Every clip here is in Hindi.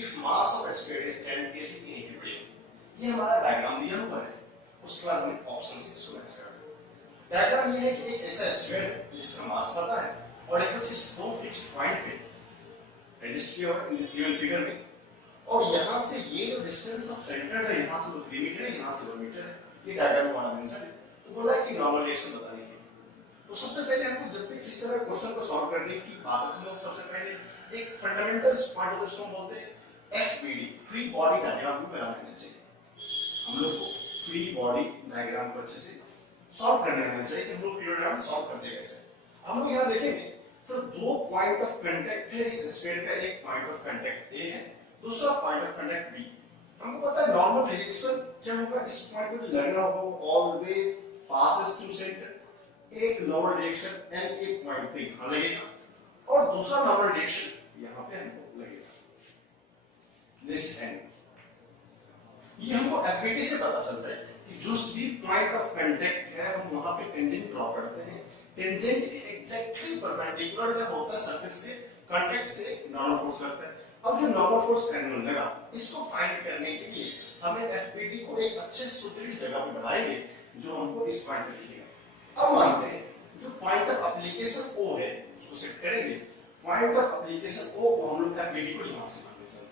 If mass of sphere is 10 kg in equilibrium, ये हमारा डायग्राम दिया हुआ है। उसके बाद हमें ऑप्शन 6 को मैच करना है। डायग्राम ये है कि एक ऐसा स्फीयर है जिसका मास पता है और एक कुछ दो फिक्स्ड पॉइंट पे रजिस्टर किया हुआ है इस गिवन फिगर में, और यहां से ये जो डिस्टेंस ऑफ सेंटर है, यहां से 3 मीटर है, यहां से 1 मीटर है, ये डायग्राम वाला मेंशन है। तो बोला है कि नॉर्मल रिएक्शन बताने के लिए। तो सबसे पहले हमको जब भी इस तरह क्वेश्चन को सॉल्व करने की बात आती है, सबसे पहले एक फंडामेंटल पार्ट ऑफ इसको बोलते हैं एफबीडी, फ्री बॉडी डायग्राम को बना लेना चाहिए। हम लोग को फ्री बॉडी डायग्राम को अच्छे से सॉल्व करने आना चाहिए कि हम लोग फ्री डायग्राम सॉल्व करते कैसे। हम लोग यहां देखेंगे तो दो पॉइंट ऑफ कांटेक्ट है इस स्फीयर का, एक पॉइंट ऑफ कांटेक्ट ए है, दूसरा पॉइंट ऑफ कांटेक्ट बी। हमको पता है नॉर्मल रिएक्शन क्या होगा, इस पॉइंट पे लगना होगा ऑलवेज पासेस टू सेंटर, एक normal reaction N A point पे यहां लगेगा और दूसरा नॉर्मल रिएक्शन यहां पे हमको लगेगा दिस एन। ये हमको एफबीडी से पता चलता है कि जो भी पॉइंट ऑफ कांटेक्ट है हम वहां पे टेंजेंट ड्रॉ करते हैं। टेंजेंट एग्जैक्टली परपेंडिकुलर जब होता है सरफेस के कांटेक्ट से नॉर्मल फोर्स लगता है। अब जो नॉर्मल फोर्स एन लगा, इसको फाइंड करने के लिए हमें एफबीडी को एक अच्छे सुटेड जगह पे बनाएंगे जो हमको इस पॉइंट पे दिखेगा। अब मानते हैं जो पॉइंट ऑफ एप्लीकेशन ओ है उसको सेट करेंगे, पॉइंट ऑफ एप्लीकेशन ओ को हम लोग एफबीडी को यहां से मानते हैं।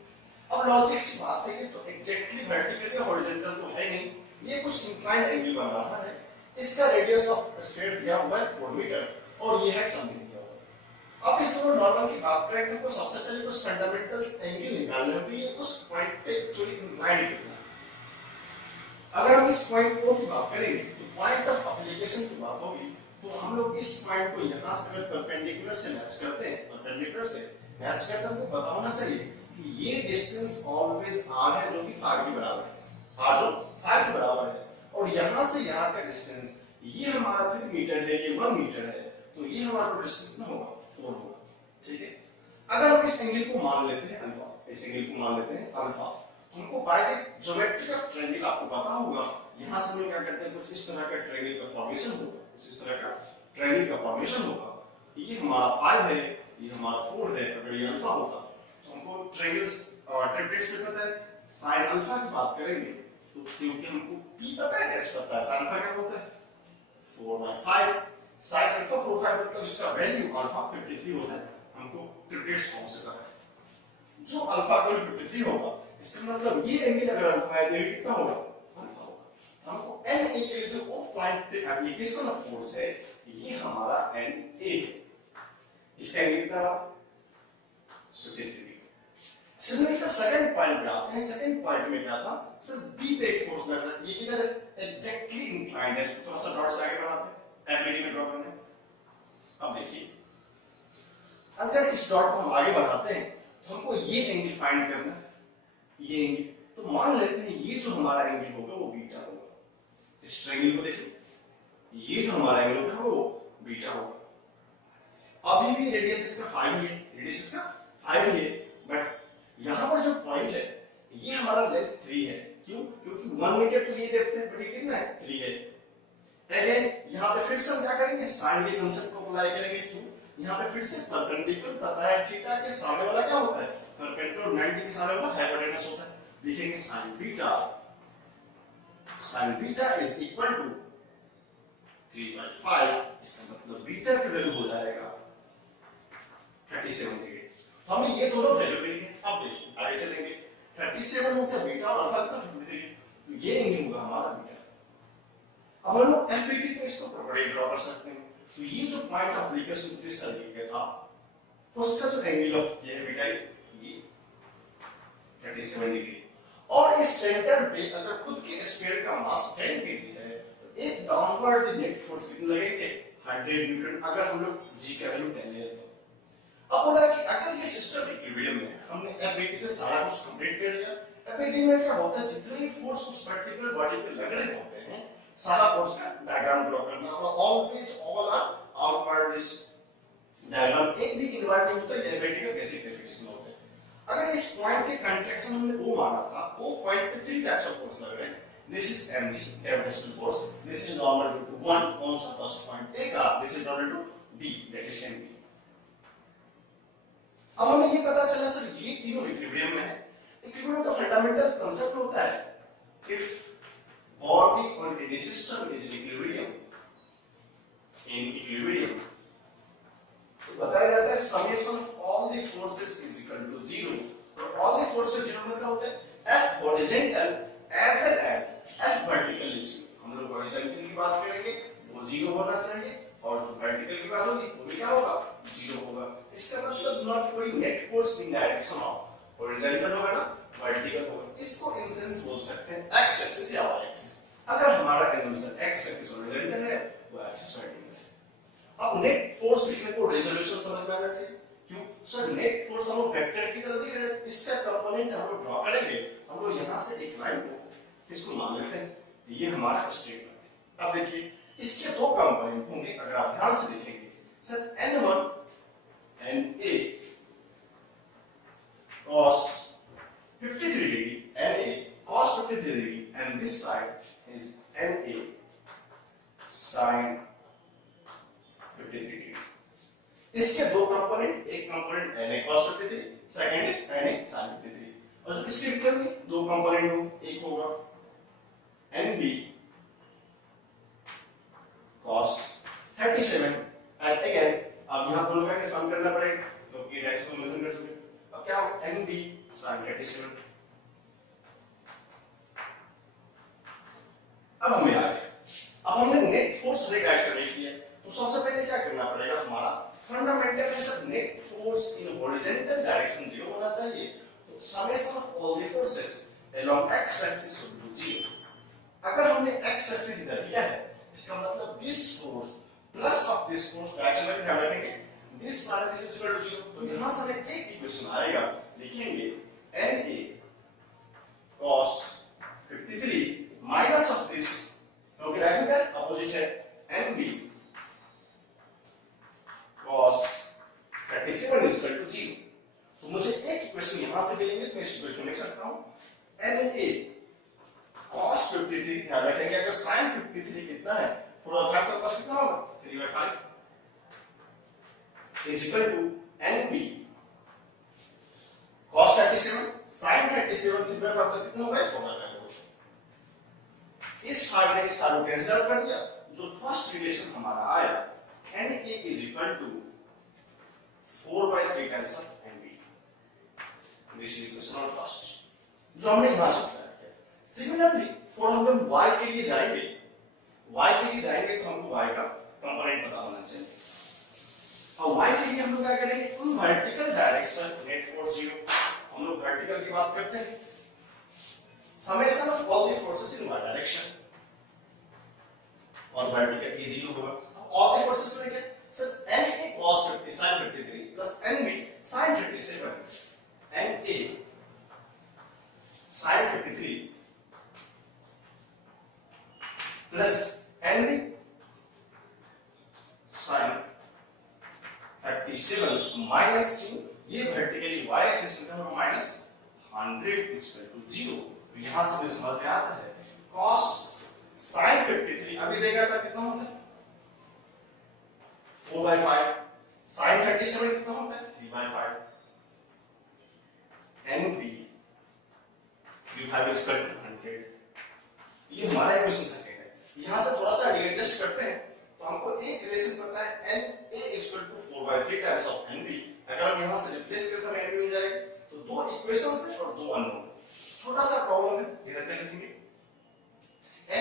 अब लॉजिक से बात करें तो एग्जैक्टली वर्टिकल या हॉरिजॉन्टल तो है नहीं, ये कुछ इंक्लाइंड एंगल बन रहा है। इसका रेडियस ऑफ स्फीयर दिया हुआ है 4 मीटर और ये है समथिंग दिया हुआ है। अब इस दोनों नॉर्मल की बात करें तो सबसे पहले कुछ फंडामेंटल्स एंगल निकालने होंगे, ये उस पॉइंट पे एक्चुअली इंक्लाइंड कितना है। अगर हम इस पॉइंट को की बात करेंगे तो पॉइंट ऑफ एप्लीकेशन की बात होगी, तो हम लोग इस पॉइंट को यहां से अगर परपेंडिकुलर से मैच करते हैं, परपेंडिकुलर से मैच करते हैं, हमको पता होना चाहिए कि ये डिस्टेंस ऑलवेज r है जो कि 5 के बराबर है, r जो 5 के बराबर है, और यहां से यहां का डिस्टेंस ये हमारा 3 मीटर है, ये 1 मीटर है, तो ये हमारा डिस्टेंस कितना होगा 4 होगा। ठीक है, अगर हम इस एंगल को मान लेते हैं अल्फा, इस एंगल को मान लेते हैं अल्फा, तो हमको by the geometry of triangle आपको पता होगा, यहां से हम लोग क्या करते हैं कुछ इस तरह का ट्रायंगल का फॉर्मेशन होगा, कुछ इस तरह का ट्रायंगल का फॉर्मेशन होगा। ये हमारा 5 है, ये हमारा 4 है, अगर ये अल्फा होता तो हमको ट्रायंगल्स और ट्रिप्लेट से पता है। sin अल्फा की बात करेंगे तो क्योंकि हमको p पता है, कैसे पता है sin अल्फा क्या होता है 4/5, sin अल्फा 4/5 मतलब इसका वैल्यू अल्फा 53 होता है। हमको ट्रिप्लेट्स फॉर्म से पता है जो अल्फा को 53 होगा, इसका मतलब ये एंगल अगर अल्फा है तो ये कितना होगा अल्फा होगा। हमको n a के लिए जो वो पॉइंट पे एप्लीकेशन ऑफ फोर्स है ये हमारा n a है, इसका एंगल कितना 53। सिमिलरली जब सेकंड पॉइंट पे आते हैं, सेकंड पॉइंट में क्या था सर बी पे एक फोर्स लग रहा है, ये किधर एग्जैक्टली इंक्लाइंड है, इसको थोड़ा सा डॉट से आगे बढ़ाते हैं, एफबीडी में ड्रॉ करना है। अब देखिए अगर इस डॉट को हम आगे बढ़ाते हैं तो हमको ये एंगल फाइंड करना है, ये एंगल, तो मान लेते हैं ये जो हमारा एंगल होगा वो बीटा होगा। इस ट्रायंगल को देखिए, ये जो हमारा एंगल होगा वो बीटा होगा। अभी भी रेडियस इसका 5 है, रेडियस इसका 5 है, बट यहां पर जो पॉइंट है ये हमारा लेंथ 3 है। क्यों? क्योंकि 1 मीटर तो ये देखते हैं, बट ये कितना है 3 है। अगेन यहां पे फिर से हम क्या करेंगे साइन के कांसेप्ट को अप्लाई करेंगे। क्यों? यहां पे फिर से परपेंडिकुलर पता है, थीटा के सामने वाला क्या होता है परपेंडिकुलर, 90 के सामने वाला हाइपोटेनस होता है। लिखेंगे sin beta is equal to 3/5, इसका मतलब बीटा की वैल्यू हो जाएगा 37 डिग्री। तो हमें ये दोनों वैल्यू मिलेंगे। अब देखिए आगे चलेंगे, 37 हो गया बीटा और अल्फा कितना 53, तो ये एंगल होगा हमारा बीटा। अब हम लोग एफबीडी पे इसको प्रॉपर्टी ड्रॉ कर सकते हैं। तो ये जो पॉइंट ऑफ एप्लीकेशन जिस तरीके का था उसका जो एंगल ऑफ ये बीटा ये 37 डिग्री, और इस सेंटर पे अगर खुद के स्फीयर का मास 10 kg है तो एक डाउनवर्ड नेट फोर्स कितना लगेंगे 100 न्यूटन, अगर हम लोग g का वैल्यू 10 ले लेते हैं। अब बोला कि अगर ये सिस्टम इक्विलिब्रियम में है, हमने एफबीडी से सारा कुछ कंप्लीट कर लिया। एफबीडी में क्या होता है जितने भी फोर्स उस पर्टिकुलर बॉडी पे लग रहे होते हैं सारा फोर्स का डायग्राम ड्रॉ करना, और always all are out part this diagram एक भी इन्वर्ट नहीं होता, ये एफबीडी का बेसिक डेफिनेशन होता है। अगर इस पॉइंट के कंट्रैक्शन हमने वो माना था, वो पॉइंट पे 3 टाइप्स ऑफ फोर्स लग रहे हैं। This is mg gravitational force, this is normal to 1 on the first point a का, this is normal to b that is mb। अब हमें ये पता चला सर ये तीनों इक्विलिब्रियम में है, फंडामेंटल कंसेप्ट होता है इफ बॉडी और any system is in equilibrium तो बताया जाता है summation of all the forces is equal to 0 और ऑल द फोर्सेस 0 मतलब होता है F horizontal as well as F vertical is हम लोग हॉरिजॉन्टल की बात करेंगे वो 0 होना चाहिए और जो वर्टिकल की बात होगी वो भी क्या होगा 0 होगा इसका मतलब नॉट कोई net force in direction of horizontal होगा ना वर्टिकल होगा इसको इन सेंस बोल सकते हैं एक्स एक्सिस या वाई एक्सिस अगर हमारा एनिमेशन एक्स एक्सिस हॉरिजॉन्टल है वो एक्सिस वर्टिकल है अब नेट फोर्स लिखने को रेजोल्यूशन समझ में आना चाहिए क्यों सर नेट फोर्स हम लोग वेक्टर की तरह दिख रहे हैं इसका कंपोनेंट हम लोग ड्रॉ करेंगे हम लोग यहां से एक लाइन को इसको मान लेते हैं ये हमारा स्टेटमेंट है अब देखिए इसके दो कंपोनेंट होंगे अगर आप ध्यान से देखेंगे sir n1 na cos 53 degree na cos 53 degree and this side is na sin 53 degree इसके दो कंपोनेंट एक component na cos 53 second is na sin 53 और इसके भीतर में दो कंपोनेंट होंगे एक होगा nb cos 37 and again अब यहां दोनों का सम करना पड़ेगा तो ये डायरेक्शन में मेजर कर सकते अब क्या होगा nb sin 37 अब हमें आ गया अब हमने नेट फोर्स रेट डायरेक्शन लिख लिया तो सबसे पहले क्या करना पड़ेगा हमारा फंडामेंटल है सब net force in horizontal direction 0 होना चाहिए तो summation of all the forces along x axis should be 0 अगर हमने x एक्सिस इधर लिया है इसका मतलब this force plus of this force direction में ध्यान रखेंगे this minus this is equal to 0 तो यहां से हमें एक इक्वेशन आएगा लिखेंगे na cos 53 minus of this क्योंकि डायरेक्शन का अपोजिट है nb cos 37 is equal to 0 तो मुझे एक इक्वेशन यहां से मिलेंगे तो मैं इस इक्वेशन लिख सकता हूं na cos 53 ध्यान रखेंगे अगर sin 53 कितना है 4/5 का cos कितना होगा 3/5 is equal to nb cos 37 sin 37 3/5 का कितना होगा 4/5 इस फाइव ने इस को कैंसिल कर दिया जो फर्स्ट रिलेशन हमारा आया na is equal to 4/3 times of nb this is equation of first जो हमने यहां से किया सिमिलरली फॉर हम लोग y के लिए जाएंगे तो हमको y का कंपोनेंट पता होना चाहिए और y के लिए हम लोग क्या करेंगे in vertical direction net force 0 हम लोग वर्टिकल की बात करते हैं summation of all the forces in one direction और वर्टिकल ये 0 होगा ऑल द फोर्सेस में क्या sir na cos 50 sin 53 plus nb sin 37 na sin 53 plus nb sin 37 minus q ये वर्टिकली y एक्सिस में है माइनस 100 इज इक्वल टू 0 तो यहां से मुझे समझ में आता है cos sin 53 अभी देखा था कितना होता है 4/5 sin 37 कितना होता है 3/5 nb 3/5 is equal to 100 ये हमारा इक्वेशन सेकंड है यहां से थोड़ा सा एडजस्ट करते हैं तो हमको एक रिलेशन पता है na is equal to 4/3 times of nb अगर हम यहां से रिप्लेस करते हैं nb मिल जाएगा तो दो इक्वेशंस है और दो अननोन छोटा सा प्रॉब्लम है इधर पे लिखेंगे na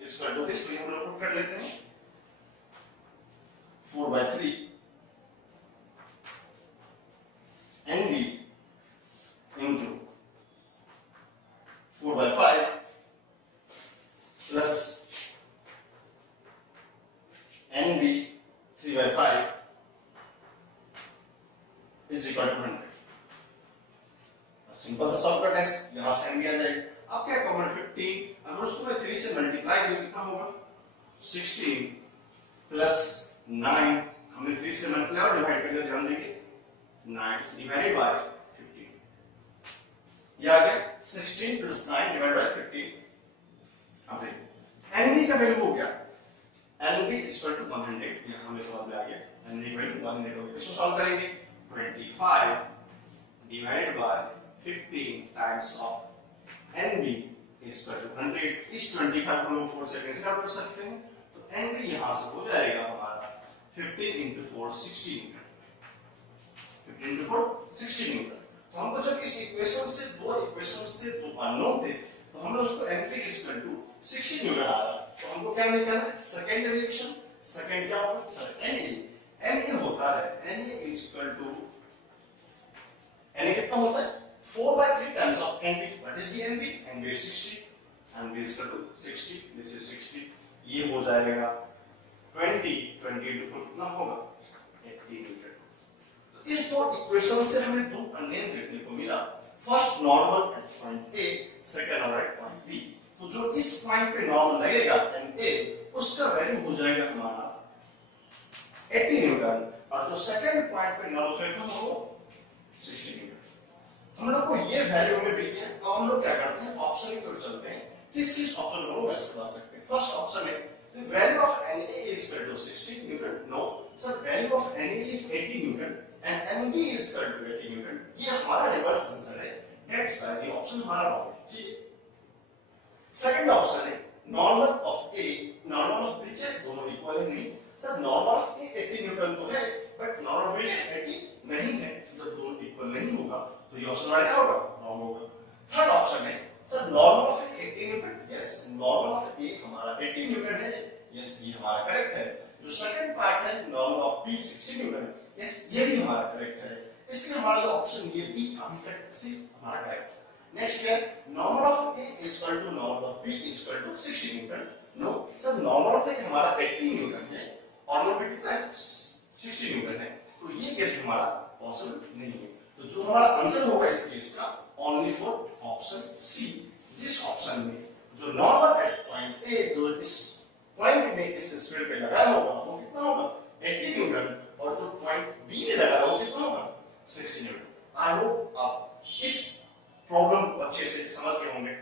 is equal to this तो हम लोग पुट कर लेते हैं 4/3 nb into 4/5 plus nb 3/5 is equal to 100 simple सा सॉल्व करना है यहां से nb आ जाएगा अब क्या कॉमन 15 अगर उसको मैं 3 से मल्टीप्लाई करूं कितना होगा 16 प्लस 9 हमने 3 से मल्टीप्लाई और डिवाइड कर दिया ध्यान देंगे 9 डिवाइडेड बाय 15 ये आ गया 16 प्लस 9 डिवाइडेड बाय 15 अब देखो nb का वैल्यू हो गया nb इज इक्वल टू 100 ये हमें समझ में आ गया nb वैल्यू 100 हो गया इसको सॉल्व करेंगे 25 divided by 15 times of NB is equal to 100। इस 25 को लोग 4 सेकंड से कर सकते हैं, तो NB यहां से हो जाएगा हमारा 15 into 4 60 न्यूटन। 15 into 4 60 Newton. तो हमको जब इस इक्वेशन से दो इक्वेशंस थे, दो अननोन थे, तो हमने उसको NP is equal to 60 newton आ रहा। तो हमको क्या निकालना है? Second reaction. सेकंड क्या होगा? सर Na होता है Na is equal to Na कितना होता है? 4/3 times of NB, what is the NB? NB is 60, NB is equal to 60, this is 60। ये हो जाएगा 20 into 4 कितना होगा? 80 न्यूटन। तो इस दो इक्वेशन से हमें दो अननोन देखने को मिला। First normal at point A, second और एट पॉइंट B। तो जो इस पॉइंट पे नॉर्मल लगेगा Na, उसका वैल्यू हो जाएगा हमारा 80 न्यूटन, और जो सेकंड पॉइंट पे नॉर्मल लगेगा वो 60 न्यूटन। हम लोग को ये वैल्यू में मिल गया। अब हम लोग क्या करते हैं? ऑप्शन की ओर चलते हैं। किस ऑप्शन को वैसे बता सकते हैं? फर्स्ट ऑप्शन है the value of Na is equal to 60 Newton. No, sir, value of Na is 80 Newton and NB is equal to 80 Newton. ये हमारा रिवर्स आंसर है। That's why ये ऑप्शन हमारा रॉन्ग है। ठीक है। सेकंड ऑप्शन है normal of A, normal of B क्या दोनों इक्वल है? नहीं sir, normal of A 80 Newton तो है, बट नॉर्मल ऑफ B 80 नहीं है। जब दोनों इक्वल नहीं होगा तो ये ऑप्शन हमारा क्या होगा? रॉन्ग होगा। थर्ड ऑप्शन है sir normal of A 80 Newton. Yes, normal of A हमारा 80 न्यूटन है। यस, ये हमारा करेक्ट है। जो सेकंड पार्ट है normal of B 60 Newton, yes, ये भी हमारा करेक्ट है। इसलिए हमारा जो ऑप्शन ये बी अभी सी हमारा करेक्ट है। नेक्स्ट है normal of A is equal to normal of B is equal to 60 newton. No sir, normal of A हमारा 80 न्यूटन है और नॉर्मल ऑफ B कितना है? 60 न्यूटन है। तो ये केस हमारा पॉसिबल नहीं है। तो जो हमारा आंसर होगा इस केस का ओनली फॉर ऑप्शन सी। जिस ऑप्शन में जो नॉर्मल एट पॉइंट ए जो इस पॉइंट में इस स्फीयर पे लगाया होगा वो कितना होगा? 80 न्यूटन, और जो पॉइंट बी में लगाया वो कितना होगा? 60 न्यूटन। आई होप आप इस प्रॉब्लम को अच्छे से समझ गए होंगे।